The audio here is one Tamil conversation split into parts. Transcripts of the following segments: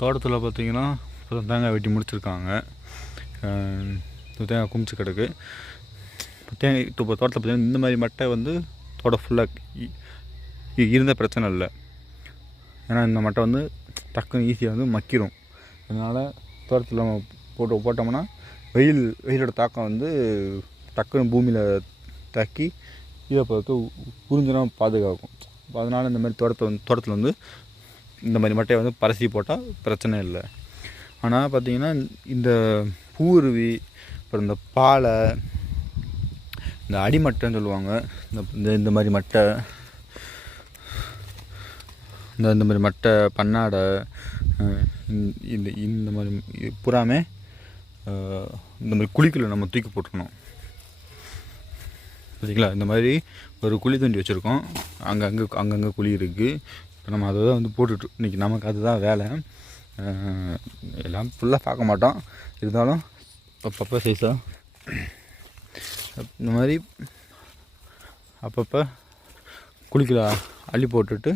தோட்டத்தில் பார்த்திங்கன்னா இப்போ தேங்காய் வெட்டி முடிச்சிருக்காங்க. தேங்காய் குமிச்சு கிடக்கு. தேங்காய் இப்போ தோட்டத்தில் பார்த்திங்கன்னா இந்த மாதிரி மட்டை வந்து தோட்டம் ஃபுல்லாக இருந்த பிரச்சனை இல்லை. ஏன்னா இந்த மட்டை வந்து டக்குன்னு ஈஸியாக வந்து மக்கிரும். அதனால் தோட்டத்தில் போட்டோம்னா வெயிலோட தாக்கம் வந்து டக்குன்னு பூமியில் தாக்கி இதை பார்த்து உறிஞ்சினா பாதுகாக்கும். அதனால் இந்த மாதிரி தோட்டத்தில் வந்து இந்த மாதிரி மட்டையை வந்து பரசி போட்டால் பிரச்சனை இல்லை. ஆனால் பார்த்திங்கன்னா இந்த பூருவி, அப்புறம் இந்த பாலை, இந்த அடிமட்டைன்னு சொல்லுவாங்க, இந்த மாதிரி மட்டை, இந்த மாதிரி மட்டை, பண்ணாடை, இந்த மாதிரி புறாமே இந்த மாதிரி குழிக்குள்ள நம்ம தூக்கி போட்டுக்கணும். பார்த்தீங்களா, இந்த மாதிரி ஒரு குழி தோண்டி வச்சுருக்கோம். அங்கங்கே குழி இருக்குது. இப்போ நம்ம அதை தான் வந்து போட்டுட்டு இன்றைக்கி நமக்கு அதுதான் வேலை. எல்லாம் ஃபுல்லாக பார்க்க மாட்டோம், இருந்தாலும் அப்பப்போ சைஸாக இந்த மாதிரி அப்பப்போ குழிக்குள்ள அள்ளி போட்டுட்டு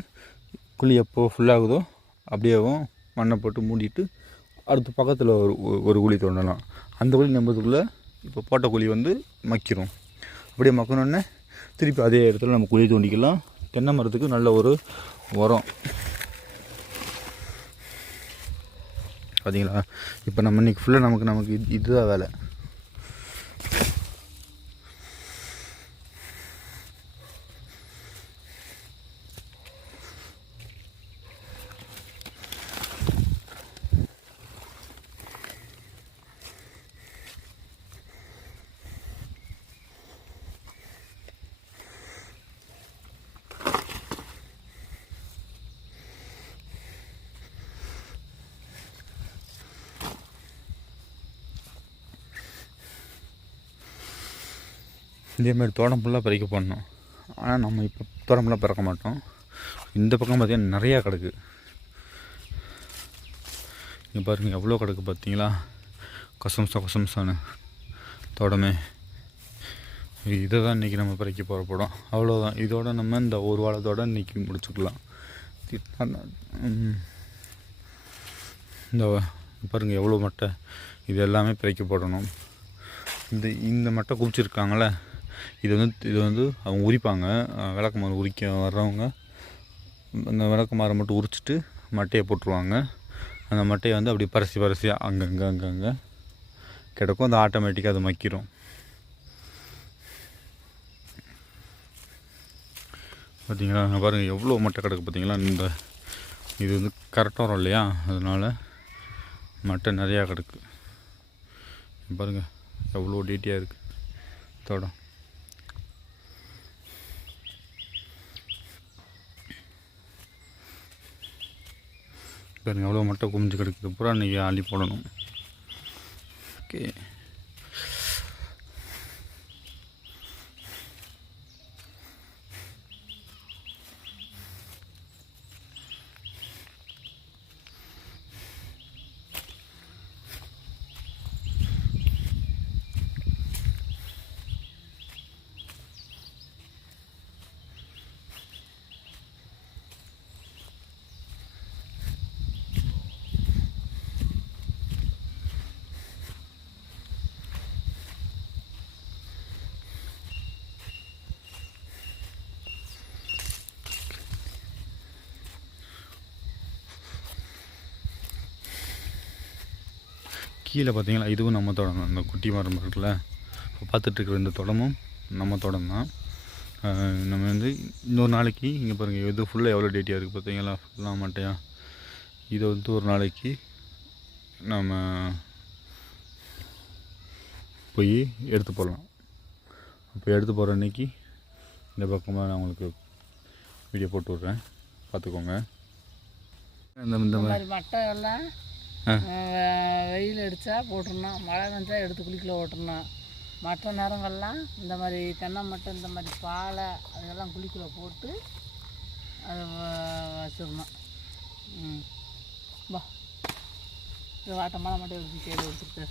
குழி எப்போ ஃபுல்லாகுதோ அப்படியேவும் மண்ணை போட்டு மூடிட்டு அடுத்து பக்கத்தில் ஒரு குழி தோண்டலாம். அந்த குழி நம்பதுக்குள்ளே இப்போ போட்ட குழி வந்து மக்கிரும். அப்படியே மக்கணுன்னே திருப்பி அதே இடத்துல நம்ம குழி தோண்டிக்கலாம். தென்னை மரத்துக்கு நல்ல ஒரு உரம். பார்த்தீங்களா, இப்போ நம்ம இன்றைக்கி ஃபுல்லாக நமக்கு இதுதான் வேலை. இதேமாதிரி தோட்டம் ஃபுல்லாக பறிக்க போடணும். ஆனால் நம்ம இப்போ தோட்டம் ஃபுல்லாக பறக்க மாட்டோம். இந்த பக்கம் பார்த்திங்கன்னா நிறையா கிடக்கு. இங்கே பாருங்கள் எவ்வளோ கிடக்கு பார்த்தீங்களா, கொசம்சான்னு தோட்டமே. இதை தான் இன்றைக்கி நம்ம பறிக்க போகிற படம். அவ்வளோதான். இதோட நம்ம இந்த ஒரு வாரத்தோடு இன்றைக்கி முடிச்சுக்கலாம். இந்த பாருங்கள் எவ்வளோ மட்டை, இது எல்லாமே பறிக்க போடணும். இந்த மட்டை குமிச்சிருக்காங்களே, இது வந்து அவங்க உரிப்பாங்க. விளக்கு மரம் உரிக்க வர்றவங்க அந்த விளக்கு மரம் மட்டும் உரிச்சிட்டு மட்டையை போட்டுருவாங்க. அந்த மட்டையை வந்து அப்படி பரசி அங்கங்கே கிடக்கும். அது ஆட்டோமேட்டிக்காக அது மக்கிரும். பார்த்தீங்களா, பாருங்கள் எவ்வளோ மட்டை கிடக்கு பார்த்தீங்களா. இது வந்து கரெக்டாக வரும் இல்லையா, அதனால் மட்டை நிறையா கிடக்கு. பாருங்கள் எவ்வளோ டீட்டியாக இருக்குது தோட்டம். பாருங்கள் எவ்வளோ மட்டை குமிஞ்சு கிடக்குது. பூரா இன்றைக்கி அள்ளி போடணும். ஓகே, கீழே பார்த்தீங்களா, இதுவும் நம்ம தோட்டம் தான். இந்த குட்டி மரம் இருக்குல்ல, இப்போ பார்த்துட்ருக்குற இந்த தோட்டமும் நம்ம தோட்டம் தான். நம்ம வந்து இன்னொரு நாளைக்கு இங்கே பாருங்கள், இது ஃபுல்லாக எவ்வளோ டேட்டியாக இருக்குது பார்த்தீங்களா, ஃபுல்லாக மாட்டையா. இதை வந்து ஒரு நாளைக்கு நம்ம போய் எடுத்து போடலாம். அப்போ எடுத்து போகிற அன்றைக்கி இந்த பக்கமாக நான் உங்களுக்கு வீடியோ போட்டு விட்றேன், பார்த்துக்கோங்க. இந்த மாதிரி மட்டை எல்லாம் வெயில் அடித்தா போட்டுடணும், மழை வந்தா எடுத்து குளிக்கல ஓட்டணும். மற்ற நேரங்கள்லாம் இந்த மாதிரி தென்னை மட்டை, இந்த மாதிரி பாலை அதெல்லாம் குளிக்கல போட்டு அதை வச்சிடணும். வா, இது வாட்டமான மட்டும் எடுத்து கேடு வச்சுட்டு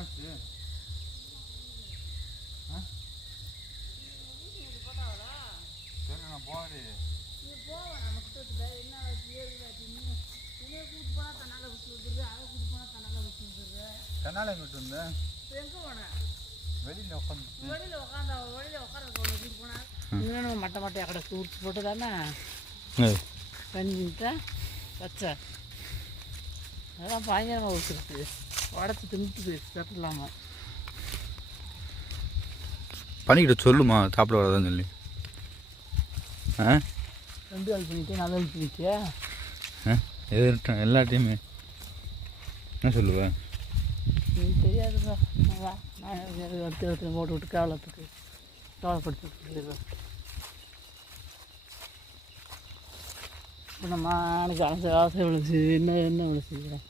என்னாச்சு சரி நான் போகலே கண்ணால எங்கிட்டு இருந்தேன் வெளியில் உட்காந்து மட்டை மட்டையாக கடை தூர்த்து போட்டு தானே கஞ்சிட்டா பச்சை அதெல்லாம் பயங்கரமாக ஊற்றுருக்கு உடச்சி தின்னுட்டு போயிடுச்சு தட்டுலாமா பண்ணிக்கிட்ட சொல்லுமா சாப்பிட வராதான்னு சொல்லி ரெண்டு வேலை பண்ணிட்டு நாலு வேலை பண்ணிட்டியா எது எல்லாத்தையுமே என்ன சொல்லுவேன் தெரியாதுப்பா வா நான் அடுத்த இடத்துல போட்டு விட்டு கவலைப்படுத்திட்டு இப்போ நம்ம எனக்கு ஆசை விழுச்சு என்ன விழுச்சுக்கிறேன்